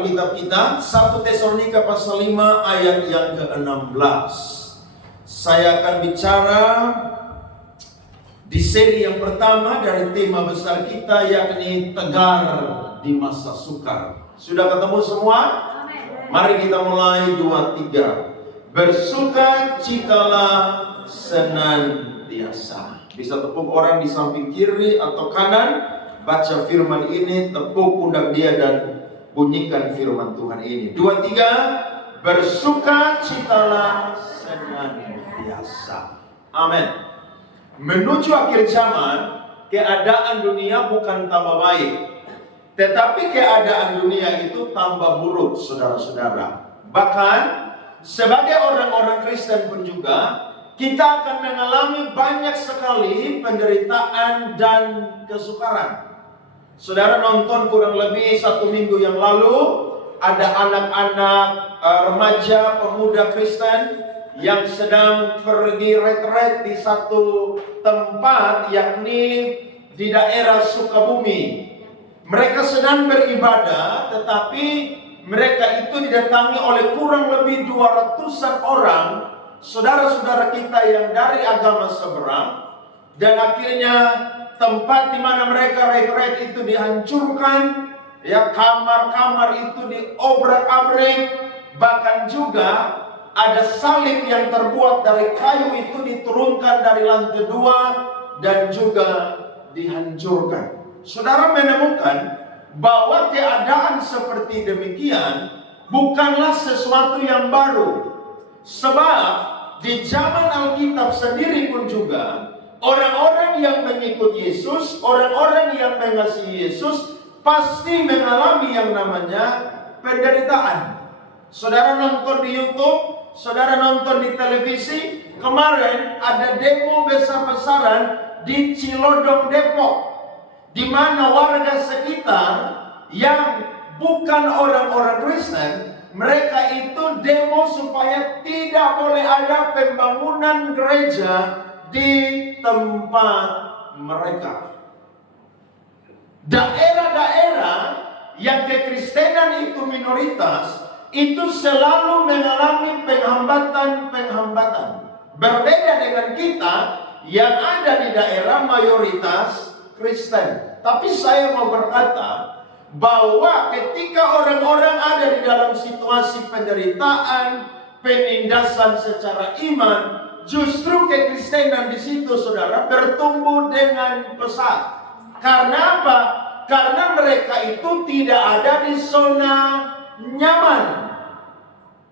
Alkitab kita, 1 Tesalonika pasal 5 ayat yang ke-16. Saya akan bicara di seri yang pertama dari tema besar kita, yakni tegar di masa sukar. Sudah ketemu semua? Mari kita mulai 2, 3. Bersukacitalah senantiasa. Bisa tepuk orang di samping kiri atau kanan. Baca firman ini, tepuk pundak dia dan bunyikan firman Tuhan ini. 2, 3. Bersukacitalah senantiasa. Amin. Menuju akhir zaman, keadaan dunia bukan tambah baik, tetapi keadaan dunia itu tambah buruk, saudara-saudara. Bahkan sebagai orang-orang Kristen pun juga, kita akan mengalami banyak sekali penderitaan dan kesukaran. Saudara nonton kurang lebih 1 minggu yang lalu, ada anak-anak remaja pemuda Kristen yang sedang pergi retret di satu tempat, yakni di daerah Sukabumi. Mereka sedang beribadah, tetapi mereka itu didatangi oleh kurang lebih 200-an orang, saudara-saudara kita yang dari agama seberang. Dan akhirnya tempat di mana mereka retret itu dihancurkan, ya, kamar-kamar itu diobrak-abrik, bahkan juga ada salib yang terbuat dari kayu itu diturunkan dari lantai 2 dan juga dihancurkan. Saudara menemukan bahwa keadaan seperti demikian bukanlah sesuatu yang baru. Sebab di zaman Alkitab sendiri pun juga, orang-orang yang mengikut Yesus, orang-orang yang mengasihi Yesus pasti mengalami yang namanya penderitaan. Saudara nonton di YouTube, saudara nonton di televisi, kemarin ada demo besar-besaran di Cilodong, Depok, di mana warga sekitar yang bukan orang-orang Kristen, mereka itu demo supaya tidak boleh ada pembangunan gereja di tempat mereka. Daerah-daerah yang kekristenan itu minoritas, itu selalu mengalami penghambatan-penghambatan. Berbeda dengan kita yang ada di daerah mayoritas Kristen. Tapi saya mau berkata bahwa ketika orang-orang ada di dalam situasi penderitaan, penindasan secara iman, justru kekristenan di situ, saudara, bertumbuh dengan pesat. Karena apa? Karena mereka itu tidak ada di zona nyaman.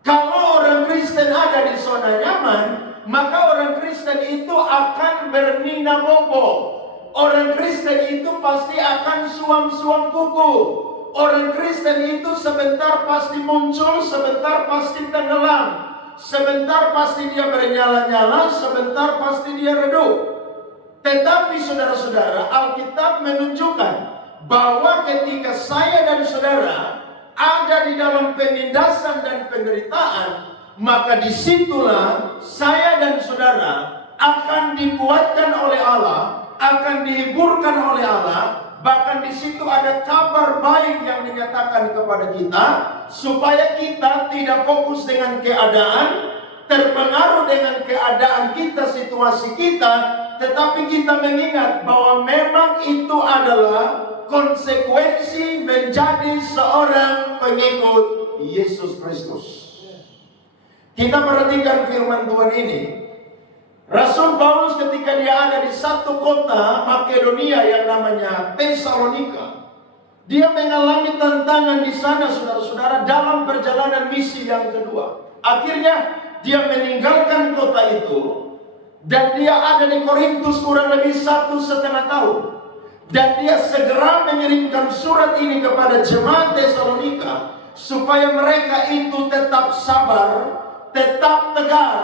Kalau orang Kristen ada di zona nyaman, maka orang Kristen itu akan bernina bobo. Orang Kristen itu pasti akan suam-suam kuku. Orang Kristen itu sebentar pasti muncul, sebentar pasti tenggelam. Sebentar pasti dia bernyala-nyala, sebentar pasti dia redup. Tetapi saudara-saudara, Alkitab menunjukkan bahwa ketika saya dan saudara ada di dalam penindasan dan penderitaan, maka disitulah saya dan saudara akan dikuatkan oleh Allah, akan dihiburkan oleh Allah. Bahkan di situ ada kabar baik yang dinyatakan kepada kita, supaya kita tidak fokus dengan keadaan, terpengaruh dengan keadaan kita, situasi kita, tetapi kita mengingat bahwa memang itu adalah konsekuensi menjadi seorang pengikut Yesus Kristus. Kita perhatikan firman Tuhan ini. Rasul Paulus ketika dia ada di satu kota Makedonia yang namanya Tesalonika, dia mengalami tantangan di sana, saudara-saudara, dalam perjalanan misi yang kedua. Akhirnya dia meninggalkan kota itu dan dia ada di Korintus kurang lebih 1,5 tahun. Dan dia segera mengirimkan surat ini kepada jemaat Tesalonika supaya mereka itu tetap sabar, tetap tegar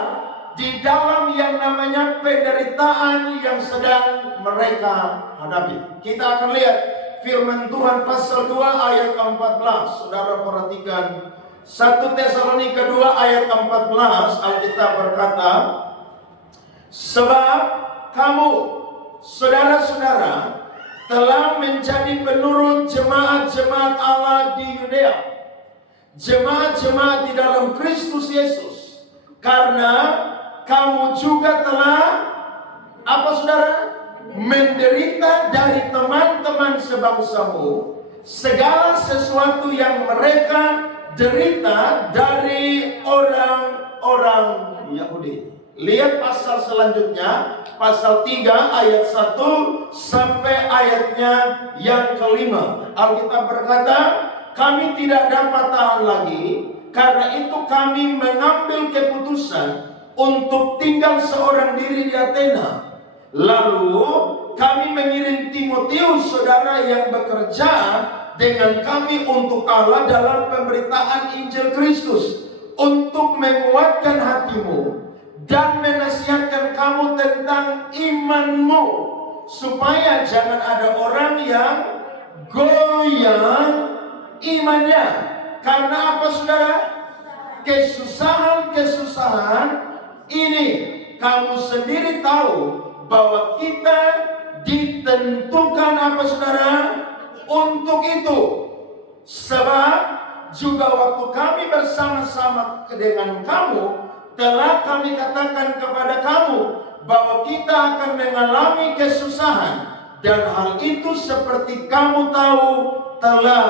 di dalam yang namanya penderitaan yang sedang mereka hadapi. Kita akan lihat firman Tuhan pasal 2 ayat 14. Saudara perhatikan 1 Tesalonika 2 ayat 14. Alkitab berkata, sebab kamu, saudara-saudara, telah menjadi penurut jemaat-jemaat Allah di Yudea, jemaat-jemaat di dalam Kristus Yesus, karena kamu juga telah apa saudara? Menderita dari teman-teman sebangsamu segala sesuatu yang mereka derita dari orang-orang Yahudi. Lihat pasal selanjutnya, pasal 3 ayat 1 sampai ayatnya yang kelima. Alkitab berkata, kami tidak dapat tahan lagi, karena itu kami mengambil keputusan untuk tinggal seorang diri di Athena. Lalu kami mengirim Timotius, saudara yang bekerja dengan kami untuk Allah dalam pemberitaan Injil Kristus, untuk menguatkan hatimu dan menasihatkan kamu tentang imanmu, supaya jangan ada orang yang goyang imannya. Karena apa saudara? Kesusahan-kesusahan ini kamu sendiri tahu bahwa kita ditentukan apa saudara? Untuk itu. Sebab juga waktu kami bersama-sama dengan kamu, telah kami katakan kepada kamu bahwa kita akan mengalami kesusahan, dan hal itu seperti kamu tahu telah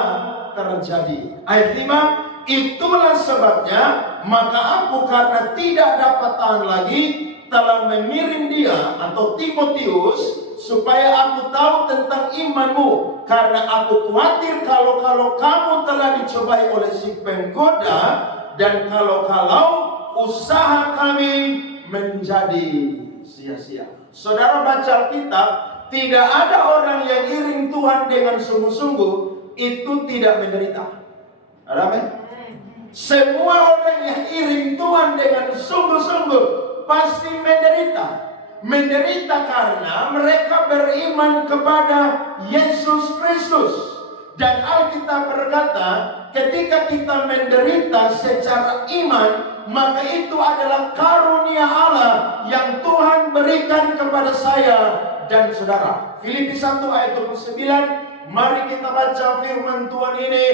terjadi. Ayat 5, itulah sebabnya maka aku karena tidak dapat tahan lagi telah mengirim dia atau Timotius supaya aku tahu tentang imanmu, karena aku khawatir kalau kamu telah dicobai oleh si penggoda, dan kalau usaha kami menjadi sia-sia. Saudara baca Alkitab, tidak ada orang yang iring Tuhan dengan sungguh-sungguh itu tidak menderita. Ada apa? Semua orang yang iring Tuhan dengan sungguh-sungguh pasti menderita. Menderita karena mereka beriman kepada Yesus Kristus. Dan Alkitab berkata, ketika kita menderita secara iman, maka itu adalah karunia Allah yang Tuhan berikan kepada saya dan saudara. Filipi 1 ayat 29, mari kita baca firman Tuhan ini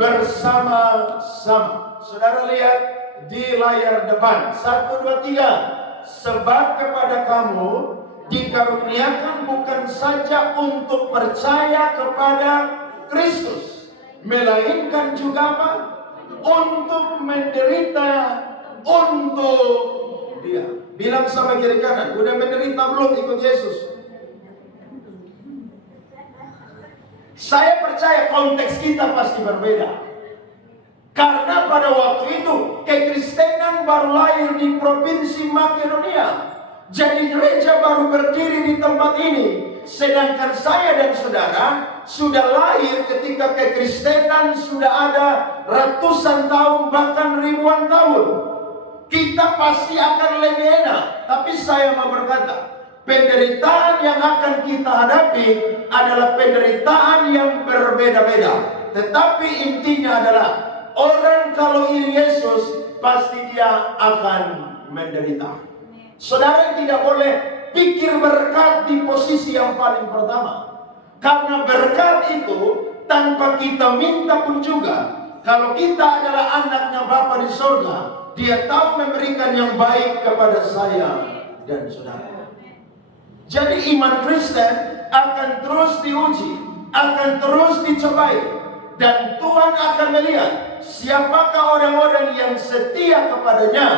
bersama-sama. Saudara lihat di layar depan. 1, 2, 3. Sebab kepada kamu dikaruniakan bukan saja untuk percaya kepada Kristus, melainkan juga apa? Untuk menderita untuk Dia. Bilang sama kiri kanan, udah menderita belum ikut Yesus? Saya percaya konteks kita pasti berbeda. Karena pada waktu itu kekristenan baru lahir di provinsi Makedonia. Jadi gereja baru berdiri di tempat ini. Sedangkan saya dan saudara sudah lahir ketika kekristenan sudah ada ratusan tahun bahkan ribuan tahun. Kita pasti akan lebih enak. Tapi saya mau berkata, penderitaan yang akan kita hadapi adalah penderitaan yang berbeda-beda. Tetapi intinya adalah orang kalau iri Yesus pasti dia akan menderita. Saudara tidak boleh pikir berkat di posisi yang paling pertama. Karena berkat itu tanpa kita minta pun juga, kalau kita adalah anaknya Bapa di surga, Dia tahu memberikan yang baik kepada saya dan saudara. Jadi iman Kristen akan terus diuji, akan terus dicobai, dan Tuhan akan melihat siapakah orang-orang yang setia kepadanya,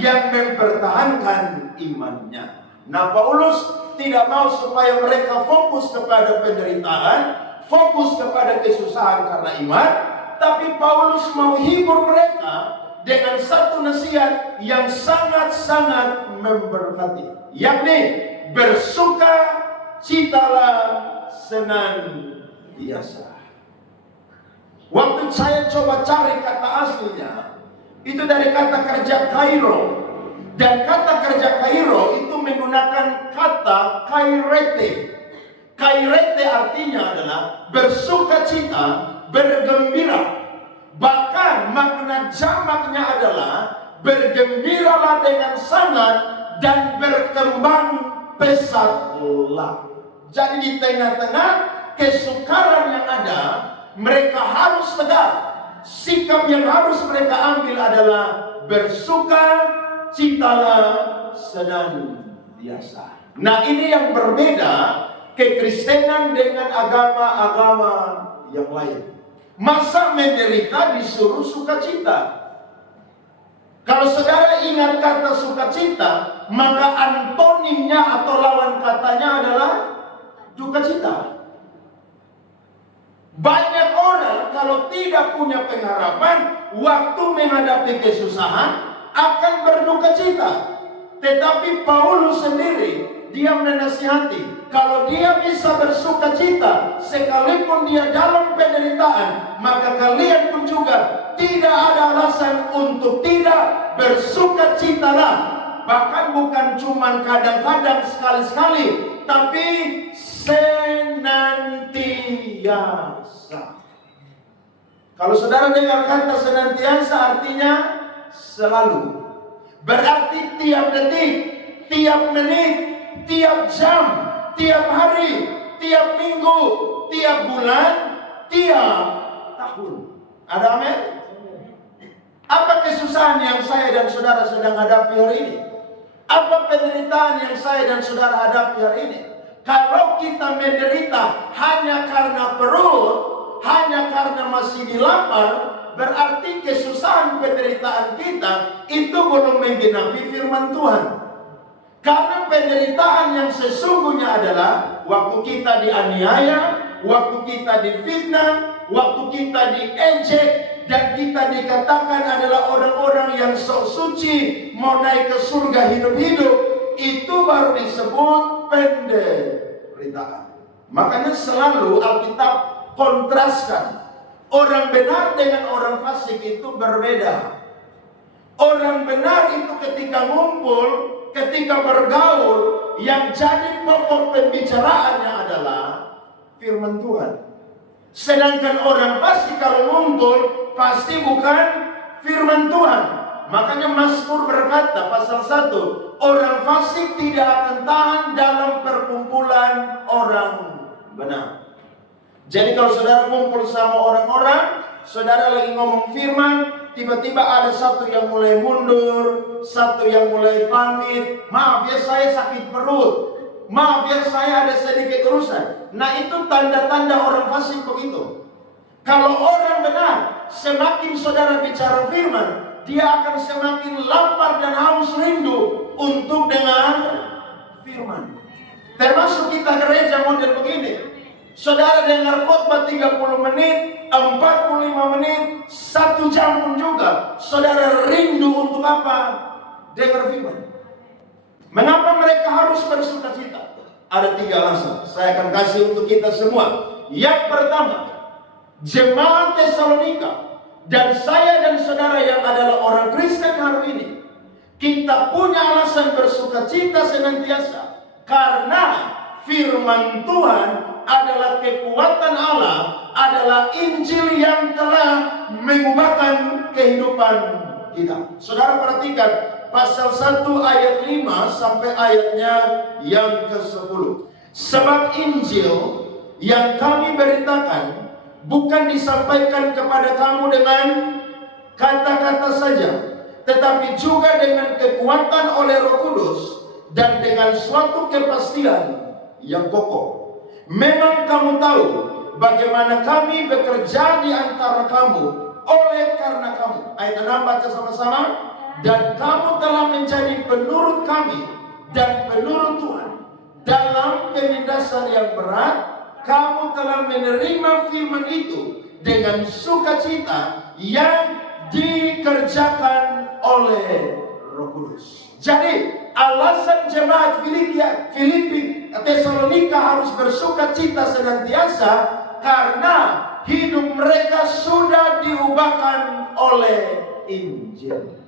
yang mempertahankan imannya. Nah, Paulus tidak mau supaya mereka fokus kepada penderitaan, fokus kepada kesusahan karena iman, tapi Paulus mau hibur mereka dengan satu nasihat yang sangat-sangat memberkati, yakni bersuka citalah senantiasa. Waktu saya coba cari kata aslinya, itu dari kata kerja kairo. Dan kata kerja kairo itu menggunakan kata kairete. Kairete artinya adalah bersuka cita, bergembira. Bahkan makna jamaknya adalah bergembiralah dengan sangat dan berkembang pesatlah. Jadi di tengah-tengah kesukaran yang ada, mereka harus tegak. Sikap sikap yang harus mereka ambil adalah bersuka citalah senantiasa. Nah, ini yang berbeda kekristenan dengan agama-agama yang lain. Masa menderita disuruh sukacita? Kalau saudara ingat kata sukacita, maka antonimnya atau lawan katanya adalah dukacita. Banyak orang kalau tidak punya pengharapan, waktu menghadapi kesusahan akan berdukacita. Tetapi Paulus sendiri, dia menasihati, kalau dia bisa bersukacita sekalipun dia dalam penderitaan, maka kalian pun juga tidak ada alasan untuk tidak bersukacitalah. Bahkan bukan cuma kadang-kadang, sekali-sekali, tapi senantiasa. Kalau saudara dengar kata senantiasa, artinya selalu. Berarti tiap detik, tiap menit, tiap jam, tiap hari, tiap minggu, tiap bulan, tiap tahun. Ada amin? Apa kesusahan yang saya dan saudara sedang hadapi hari ini? Apa penderitaan yang saya dan saudara hadapi hari ini? Kalau kita menderita hanya karena perut, hanya karena masih dilapar, berarti kesusahan penderitaan kita itu belum menggenapi firman Tuhan. Karena penderitaan yang sesungguhnya adalah waktu kita dianiaya, waktu kita difitnah, waktu kita diejek, dan kita dikatakan adalah orang-orang yang sok suci, mau naik ke surga hidup-hidup, itu baru disebut penderitaan. Makanya selalu Alkitab kontraskan. Orang benar dengan orang fasik itu berbeda. Orang benar itu ketika ngumpul, ketika bergaul, yang jadi pokok pembicaraannya adalah firman Tuhan. Sedangkan orang fasik kalau ngumpul, pasti bukan firman Tuhan. Makanya Mazmur berkata pasal 1, orang fasik tidak akan tahan dalam perkumpulan orang benar. Jadi kalau saudara ngumpul sama orang-orang, saudara lagi ngomong firman, tiba-tiba ada satu yang mulai mundur, satu yang mulai pamit. Maaf ya, saya sakit perut. Maaf ya, saya ada sedikit urusan. Nah, itu tanda-tanda orang fasik begitu. Kalau orang benar, semakin saudara bicara firman, dia akan semakin lapar dan haus rindu untuk dengar firman. Termasuk kita gereja model begini. Saudara dengar khotbah 30 menit, 45 menit, 1 jam pun juga, saudara rindu untuk apa? Dengar firman. Mengapa mereka harus bersukacita? Ada 3 alasan. Saya akan kasih untuk kita semua. Yang pertama, jemaat Tesalonika dan saya dan saudara yang adalah orang Kristen hari ini, kita punya alasan bersukacita senantiasa karena firman Tuhan adalah kekuatan Allah, adalah Injil yang telah mengubahkan kehidupan kita. Saudara perhatikan pasal 1 ayat 5 sampai ayatnya yang ke-10. Sebab Injil yang kami beritakan bukan disampaikan kepada kamu dengan kata-kata saja, tetapi juga dengan kekuatan oleh Roh Kudus dan dengan suatu kepastian yang kokoh. Memang kamu tahu bagaimana kami bekerja di antara kamu oleh karena kamu. Ayat 6 baca sama-sama. Dan kamu telah menjadi penurut kami dan penurut Tuhan. Dalam penindasan yang berat, kamu telah menerima firman itu dengan sukacita yang dikerjakan oleh Roh Kudus. Jadi alasan jemaat Filipi Tesalonika harus bersukacita senantiasa karena hidup mereka sudah diubahkan oleh Injil.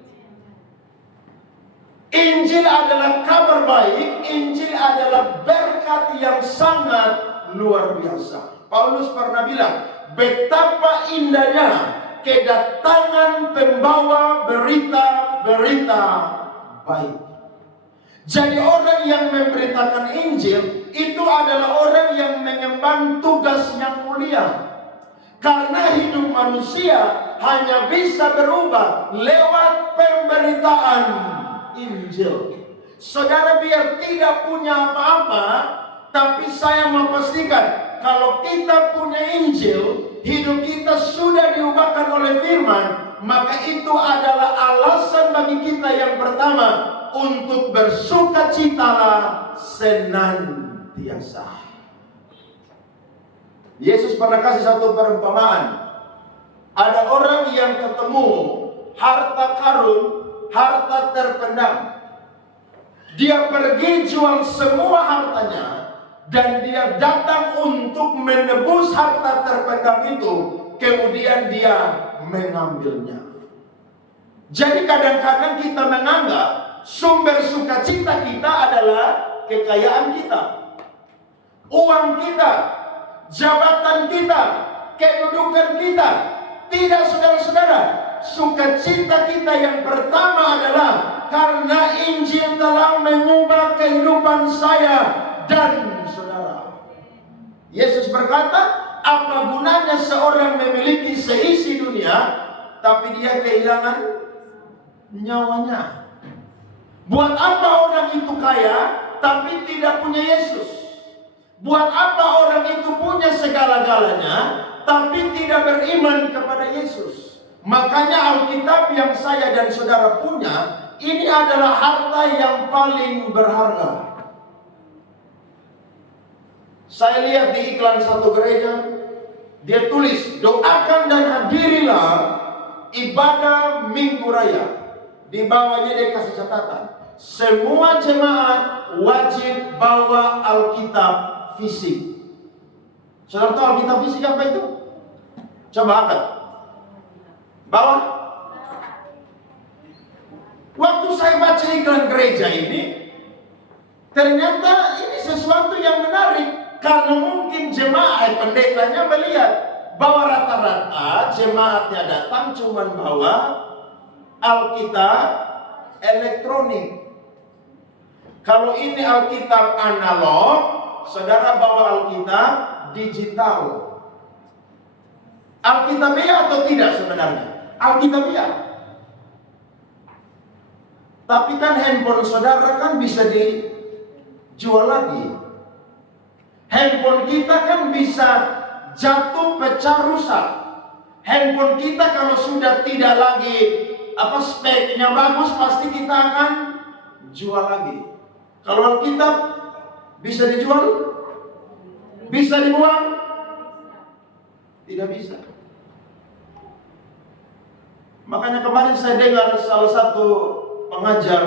Injil adalah kabar baik, Injil adalah berkat yang sangat luar biasa. Paulus pernah bilang, betapa indahnya kedatangan pembawa berita-berita baik. Jadi orang yang memberitakan Injil itu adalah orang yang mengemban tugas yang mulia. Karena hidup manusia hanya bisa berubah lewat pemberitaan Injil. Saudara biar tidak punya apa-apa, tapi saya mau pastikan kalau kita punya Injil, hidup kita sudah diubahkan oleh firman, maka itu adalah alasan bagi kita yang pertama untuk bersukacitalah senantiasa. Yesus pernah kasih satu perumpamaan. Ada orang yang ketemu harta karun, harta terpendam. Dia pergi jual semua hartanya dan dia datang untuk menebus harta terpendam itu. Kemudian dia mengambilnya. Jadi kadang-kadang kita menganggap sumber sukacita kita adalah kekayaan kita, uang kita, jabatan kita, kedudukan kita. Tidak, saudara-saudara. Sukacita kita yang pertama adalah karena Injil telah mengubah kehidupan saya dan saudara. Yesus berkata, apa gunanya seorang memiliki seisi dunia tapi dia kehilangan nyawanya? Buat apa orang itu kaya tapi tidak punya Yesus? Buat apa orang itu punya segala-galanya tapi tidak beriman kepada Yesus? Makanya Alkitab yang saya dan saudara punya, ini adalah harta yang paling berharga. Saya lihat di iklan satu gereja, dia tulis, doakan dan hadirilah ibadah Minggu Raya. Di bawahnya dia kasih catatan, semua jemaat wajib bawa Alkitab fisik. Saudara tahu Alkitab fisik apa itu? Coba angkat. Bawa. Waktu saya baca iklan gereja ini, ternyata ini sesuatu yang menarik. Karena mungkin jemaat pendetanya melihat bahwa rata-rata jemaatnya datang cuma bawa Alkitab elektronik. Kalau ini Alkitab analog, saudara bawa Alkitab digital. Alkitabiah atau tidak sebenarnya? Alkitabiah. Tapi kan handphone saudara kan bisa dijual lagi. Handphone kita kan bisa jatuh, pecah, rusak. Handphone kita kalau sudah tidak lagi speknya bagus, pasti kita akan jual lagi. Kalau Alkitab bisa dijual? Bisa dibuang? Tidak bisa. Makanya kemarin saya dengar salah satu pengajar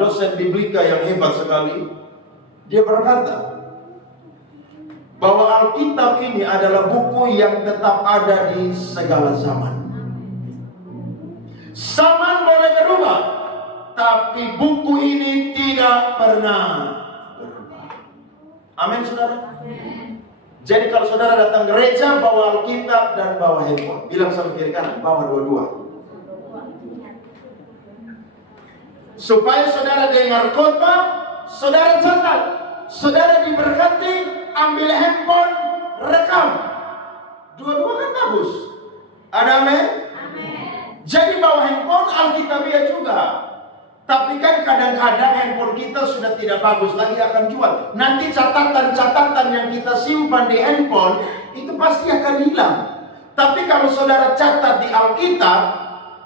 dosen biblika yang hebat sekali. Dia berkata bahwa Alkitab ini adalah buku yang tetap ada di segala zaman. Zaman boleh berubah, tapi buku ini tidak pernah berubah. Amin, saudara. Jadi kalau saudara datang gereja, bawa Alkitab dan bawa handphone. Bilang sama kiri kanan, bawa dua-dua. Supaya saudara dengar khotbah, saudara catat. Saudara diberkati, ambil handphone, rekam. Dua-dua kan bagus. Ada amin? Jadi bawa handphone, Alkitabiah juga. Tapi kan kadang-kadang handphone kita sudah tidak bagus lagi, akan jual. Nanti catatan-catatan yang kita simpan di handphone itu pasti akan hilang. Tapi kalau saudara catat di Alkitab,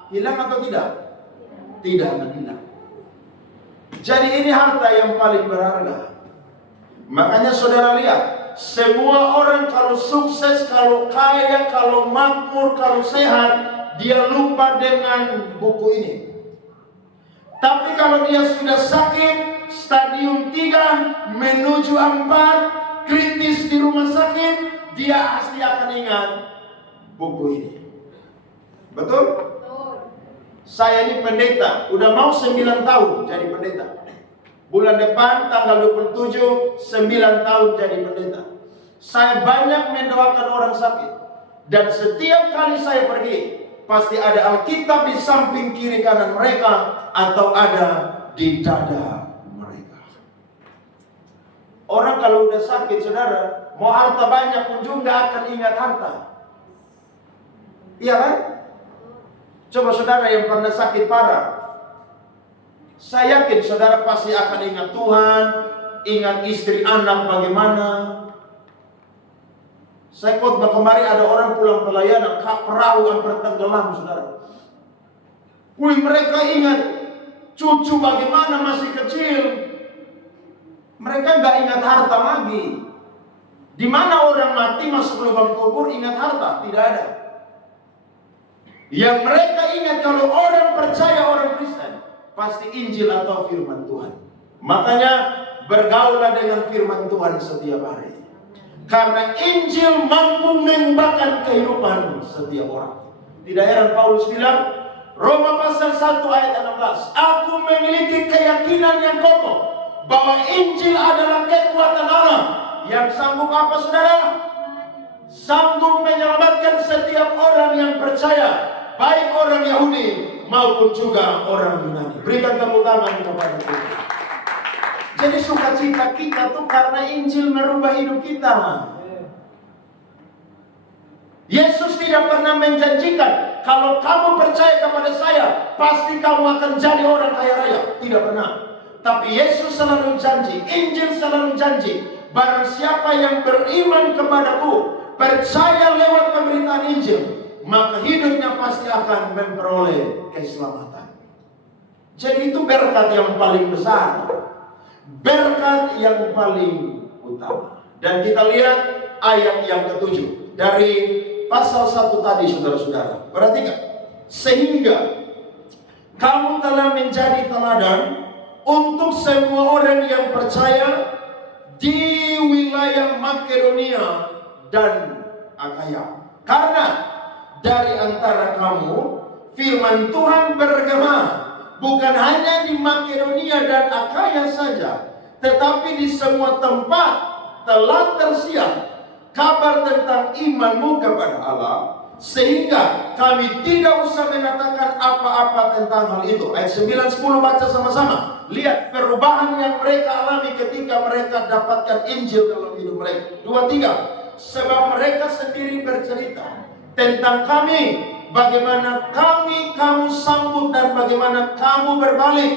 hilang atau tidak? Tidak akan hilang. Jadi ini harta yang paling berharga. Makanya saudara lihat, semua orang kalau sukses, kalau kaya, kalau makmur, kalau sehat, dia lupa dengan buku ini. Tapi kalau dia sudah sakit, stadium 3 menuju 4, kritis di rumah sakit, dia pasti akan ingat buku ini. Betul? Saya ini pendeta, udah mau 9 tahun jadi pendeta. Bulan depan tanggal 27, 9 tahun jadi pendeta. Saya banyak mendoakan orang sakit. Dan setiap kali saya pergi, pasti ada Alkitab di samping kiri kanan mereka atau ada di dada mereka. Orang kalau udah sakit, saudara, mau harta banyak pun juga akan ingat harta. Iya kan? Coba saudara yang pernah sakit parah, saya yakin saudara pasti akan ingat Tuhan, ingat istri anak bagaimana. Saya khotbah kemarin ada orang pulang pelayanan, perahu hampir tenggelam saudara. Wih, mereka ingat cucu bagaimana masih kecil. Mereka nggak ingat harta lagi. Di mana orang mati masuk lubang kubur ingat harta? Tidak ada. Yang mereka ingat kalau orang percaya, orang Kristen, pasti Injil atau firman Tuhan. Makanya bergaulah dengan firman Tuhan setiap hari. Karena Injil mampu mengubahkan kehidupan setiap orang. Tidak heran Paulus bilang, Roma pasal 1 ayat 16, aku memiliki keyakinan yang kokoh bahwa Injil adalah kekuatan Allah yang sanggup apa saudara? Sanggup menyelamatkan setiap orang yang percaya, baik orang Yahudi maupun juga orang Yunani. Berikan tepuk tangan kepada Tuhan. Jadi sukacita kita tuh karena Injil merubah hidup kita. Yesus tidak pernah menjanjikan kalau kamu percaya kepada saya pasti kamu akan jadi orang kaya raya. Tidak pernah. Tapi Yesus selalu janji, Injil selalu janji, barang siapa yang beriman kepadaku, percaya lewat pemberitaan Injil, maka hidupnya pasti akan memperoleh keselamatan. Jadi itu berkat yang paling besar, berkat yang paling utama. Dan kita lihat ayat yang ke-7 dari pasal 1 tadi, saudara-saudara. Perhatikan, sehingga kamu telah menjadi teladan untuk semua orang yang percaya di wilayah Makedonia dan Akaya. Karena dari antara kamu firman Tuhan bergema, bukan hanya di Makedonia dan Akaya saja, tetapi di semua tempat telah tersiar kabar tentang imanmu kepada Allah, sehingga kami tidak usah mengatakan apa-apa tentang hal itu. Ayat 9-10 baca sama-sama. Lihat perubahan yang mereka alami ketika mereka dapatkan Injil dalam hidup mereka. 2-3. Sebab mereka sendiri bercerita tentang kami, bagaimana kamu sambut dan bagaimana kamu berbalik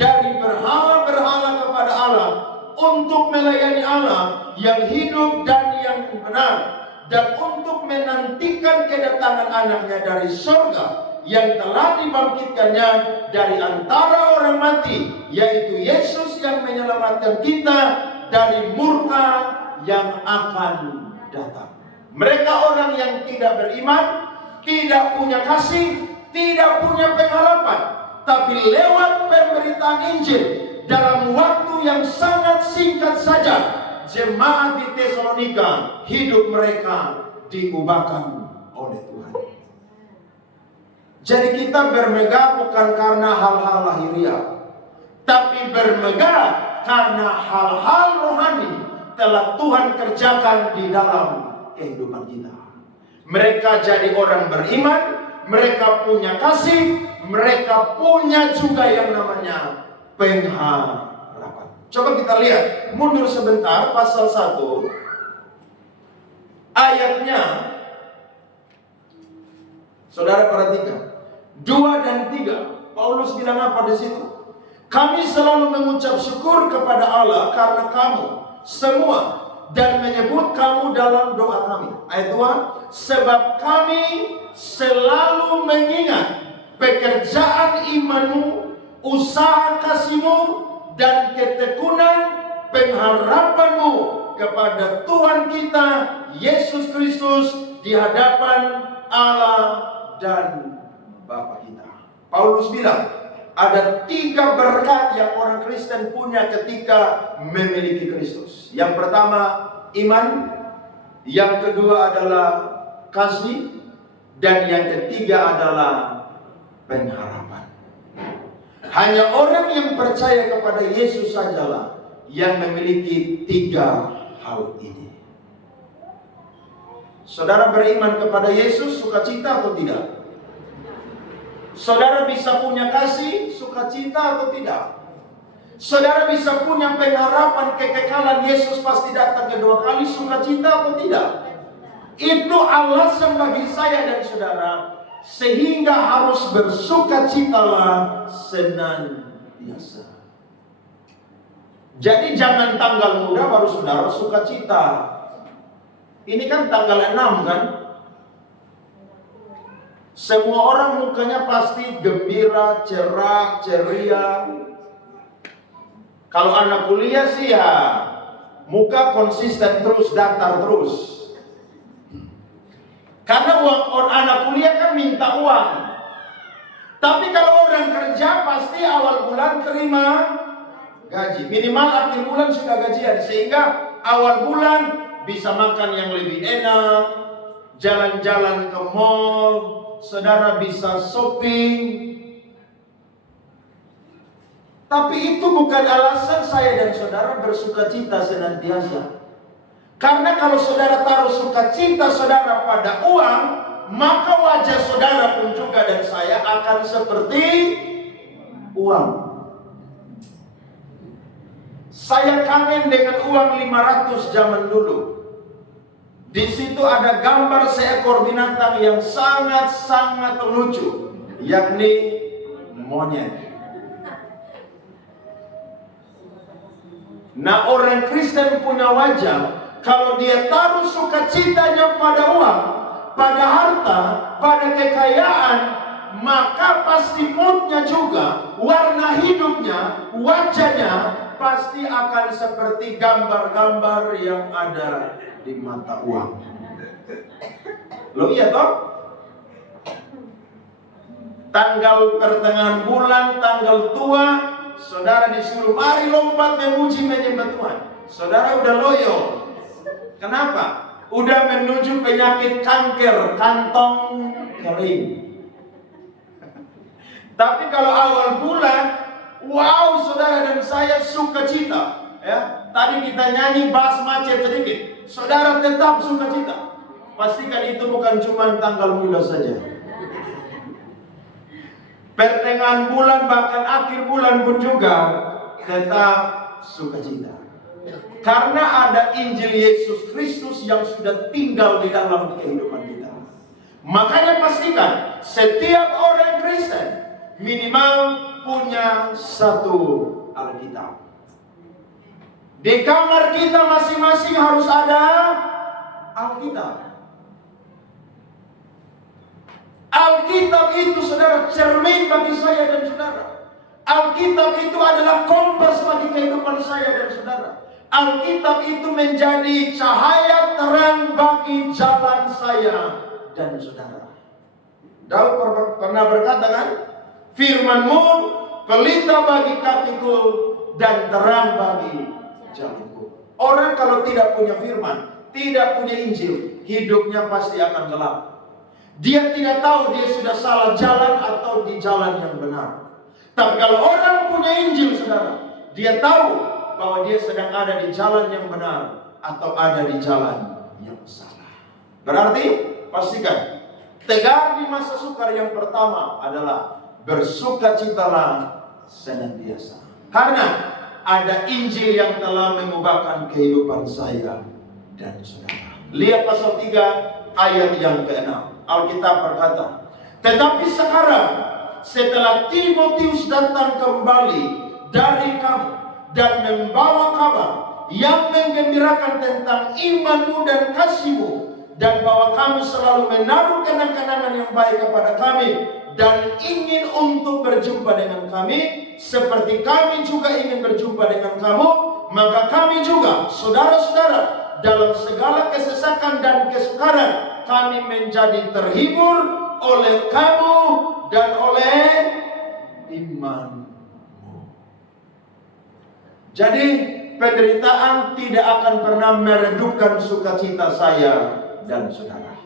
dari berhala-berhala kepada Allah untuk melayani Allah yang hidup dan yang benar, dan untuk menantikan kedatangan anaknya dari surga yang telah dibangkitkannya dari antara orang mati, yaitu Yesus yang menyelamatkan kita dari murka yang akan datang. Mereka orang yang tidak beriman, tidak punya kasih, tidak punya pengharapan, tapi lewat pemberitaan Injil dalam waktu yang sangat singkat saja, jemaat di Tesalonika hidup mereka diubahkan oleh Tuhan. Jadi kita bermegah bukan karena hal-hal lahiriah, tapi bermegah karena hal-hal rohani telah Tuhan kerjakan di dalam kehidupan kita. Mereka jadi orang beriman, mereka punya kasih, mereka punya juga yang namanya pengharapan. Coba kita lihat, mundur sebentar, pasal 1 ayatnya, saudara perhatikan, 2 dan 3. Paulus bilang apa di situ? Kami selalu mengucap syukur kepada Allah karena kamu semua, dan menyebut kamu dalam doa kami. Ayat 2, sebab kami selalu mengingat pekerjaan imanmu, usaha kasihmu, dan ketekunan pengharapanmu kepada Tuhan kita Yesus Kristus di hadapan Allah dan Bapa kita. Paulus bilang ada 3 berkat yang orang Kristen punya ketika memiliki Kristus. Yang pertama iman, yang kedua adalah kasih, dan yang ketiga adalah pengharapan. Hanya orang yang percaya kepada Yesus sajalah yang memiliki 3 hal ini. Saudara beriman kepada Yesus, sukacita atau tidak? Saudara bisa punya kasih, sukacita atau tidak? Saudara bisa punya pengharapan kekekalan Yesus pasti datang kedua kali, sukacita atau tidak? Itu alasan bagi saya dan saudara sehingga harus bersukacitalah senantiasa. Jadi jangan tanggal muda baru saudara sukacita. Ini kan tanggal 6 kan? Semua orang mukanya pasti gembira, cerah, ceria. Kalau anak kuliah sih ya muka konsisten terus, datar terus. Karena anak kuliah kan minta uang. Tapi kalau orang kerja pasti awal bulan terima gaji. Minimal akhir bulan sudah gajian. Sehingga awal bulan bisa makan yang lebih enak, jalan-jalan ke mall, saudara bisa shopping. Tapi itu bukan alasan saya dan saudara bersukacita senantiasa. Karena kalau saudara taruh sukacita saudara pada uang, maka wajah saudara pun juga dan saya akan seperti uang. Saya kangen dengan uang 500 zaman dulu. Di situ ada gambar seekor binatang yang sangat-sangat lucu, yakni monyet. Nah, orang Kristen punya wajah, kalau dia taruh sukacitanya pada uang, pada harta, pada kekayaan, maka pasti moodnya juga, warna hidupnya, wajahnya pasti akan seperti gambar-gambar yang ada di mata uang. Loh iya toh? Tanggal pertengahan bulan, tanggal tua, saudara disuruh mari lompat memuji menyembah Tuhan. Saudara udah loyo. Kenapa? Udah menuju penyakit kanker kantong kering. Tapi kalau awal bulan, wow, saudara dan saya sukacita. Ya, tadi kita nyanyi bass macet sedikit. Saudara tetap sukacita. Pastikan itu bukan cuma tanggal muda saja. Pertengahan bulan bahkan akhir bulan pun juga tetap sukacita. Karena ada Injil Yesus Kristus yang sudah tinggal di dalam kehidupan kita. Makanya pastikan setiap orang Kristen minimal punya satu Alkitab. Di kamar kita masing-masing harus ada Alkitab. Alkitab itu saudara cermin bagi saya dan saudara. Alkitab itu adalah kompas bagi kehidupan saya dan saudara. Alkitab itu menjadi cahaya terang bagi jalan saya dan saudara. Daud pernah berkata kan, firman-Mu pelita bagi kakiku dan terang bagi jalanku. Orang kalau tidak punya firman, tidak punya Injil, hidupnya pasti akan gelap. Dia tidak tahu dia sudah salah jalan atau di jalan yang benar. Tapi kalau orang punya Injil saudara, dia tahu bahwa dia sedang ada di jalan yang benar atau ada di jalan yang salah. Berarti pastikan tegar di masa sukar yang pertama adalah bersukacitalah senantiasa. Karena ada Injil yang telah mengubahkan kehidupan saya dan saudara. Lihat pasal 3 ayat yang ke-6. Alkitab berkata, tetapi sekarang setelah Timotius datang kembali dari kamu dan membawa kabar yang menggembirakan tentang imanmu dan kasihmu, dan bahwa kamu selalu menaruh kenang-kenangan yang baik kepada kami dan ingin untuk berjumpa dengan kami seperti kami juga ingin berjumpa dengan kamu, maka kami juga saudara-saudara dalam segala kesesakan dan kesukaran kami menjadi terhibur oleh kamu dan oleh imanmu. Jadi penderitaan tidak akan pernah meredupkan sukacita saya dan saudara.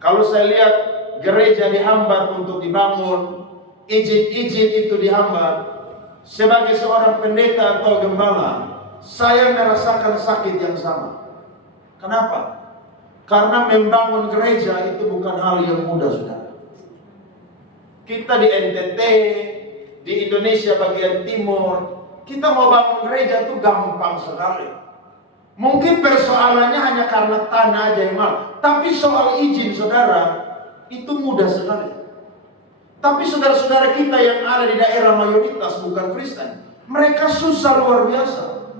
Kalau saya lihat gereja dihambat untuk dibangun, izin-izin itu dihambat, sebagai seorang pendeta atau gembala, saya merasakan sakit yang sama. Kenapa? Karena membangun gereja itu bukan hal yang mudah, saudara. Kita di NTT, di Indonesia bagian timur, kita mau bangun gereja itu gampang sekali. Mungkin persoalannya hanya karena tanah aja yang mahal. Tapi soal izin saudara, itu mudah sekali. Tapi saudara-saudara kita yang ada di daerah mayoritas bukan Kristen, mereka susah luar biasa.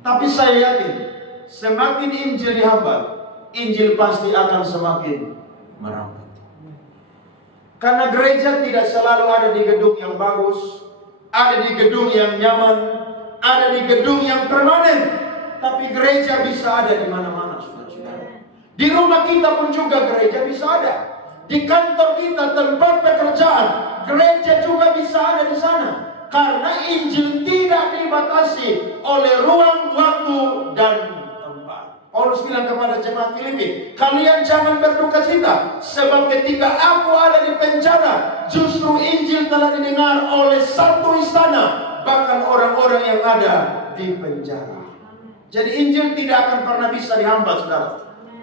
Tapi saya yakin, semakin Injil dihambat, Injil pasti akan semakin merambat. Karena gereja tidak selalu ada di gedung yang bagus, ada di gedung yang nyaman, ada di gedung yang permanen. Tapi gereja bisa ada di mana-mana, saudara-saudara. Di rumah kita pun juga gereja bisa ada. Di kantor kita, tempat pekerjaan, gereja juga bisa ada di sana. Karena Injil tidak dibatasi oleh ruang, waktu, dan tempat. Paulus bilang kepada jemaat Filipi, kalian jangan berduka cita, sebab ketika aku ada di penjara, justru Injil telah didengar oleh satu istana, bahkan orang-orang yang ada di penjara. Jadi Injil tidak akan pernah bisa dihambat, saudara.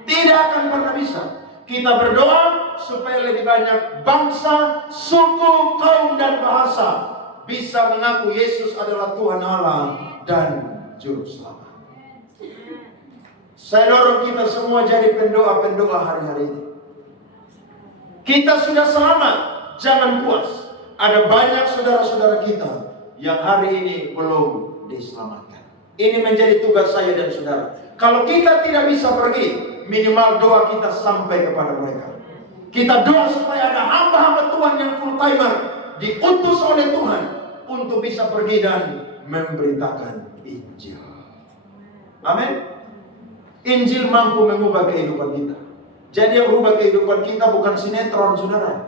Tidak akan pernah bisa. Kita berdoa supaya lebih banyak bangsa, suku, kaum, dan bahasa bisa mengaku Yesus adalah Tuhan Allah dan Juru Selamat. Saya dorong kita semua jadi pendoa-pendoa hari-hari ini. Kita sudah selamat, jangan puas. Ada banyak saudara-saudara kita yang hari ini belum diselamatkan. Ini menjadi tugas saya dan saudara. Kalau kita tidak bisa pergi, minimal doa kita sampai kepada mereka. Kita doa supaya ada hamba-hamba Tuhan yang full timer, diutus oleh Tuhan untuk bisa pergi dan memberitakan Injil. Amin. Injil mampu mengubah kehidupan kita. Jadi yang merubah kehidupan kita bukan sinetron, saudara.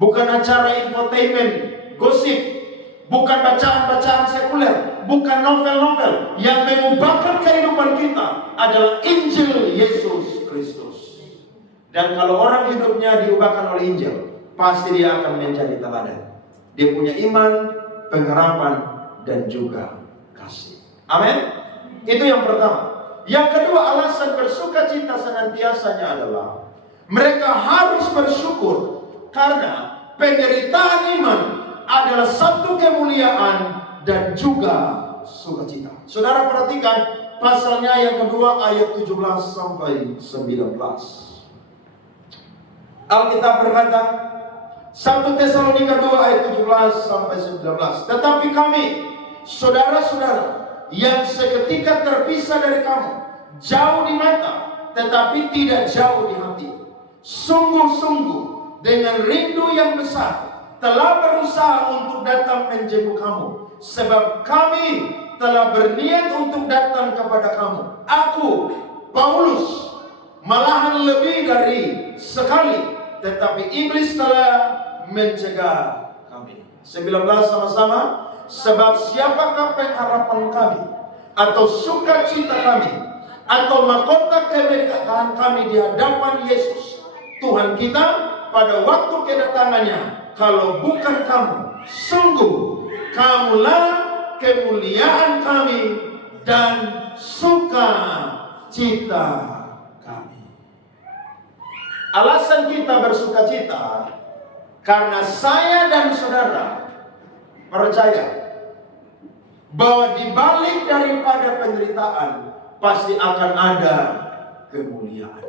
Bukan acara infotainment, gosip, bukan bacaan-bacaan sekuler, bukan novel-novel. Yang mengubahkan kehidupan kita adalah Injil Yesus Kristus. Dan kalau orang hidupnya diubahkan oleh Injil, pasti dia akan menjadi teladan. Dia punya iman, pengharapan, dan juga kasih. Amin. Itu yang pertama. Yang kedua, alasan bersukacita senantiasanya adalah mereka harus bersyukur karena penderitaan iman adalah satu kemuliaan dan juga sukacita. Saudara perhatikan pasalnya yang kedua ayat 17 sampai 19. Alkitab berkata 1 Tesalonika 2 ayat 17 sampai 19. Tetapi kami, saudara-saudara yang seketika terpisah dari kamu, jauh di mata, tetapi tidak jauh di hati, sungguh-sungguh dengan rindu yang besar telah berusaha untuk datang menjenguk kamu, sebab kami telah berniat untuk datang kepada kamu. Aku, Paulus, malahan lebih dari sekali, tetapi iblis telah mencegah kami. 19 sama-sama. Sebab siapakah pengharapan kami, atau sukacita kami, atau mahkota kemerdekaan kami di hadapan Yesus Tuhan kita pada waktu kedatangannya, kalau bukan kamu? Sungguh kamulah kemuliaan kami dan sukacita kami. Alasan kita bersukacita karena saya dan saudara percaya bahwa di balik daripada penderitaan pasti akan ada kemuliaan.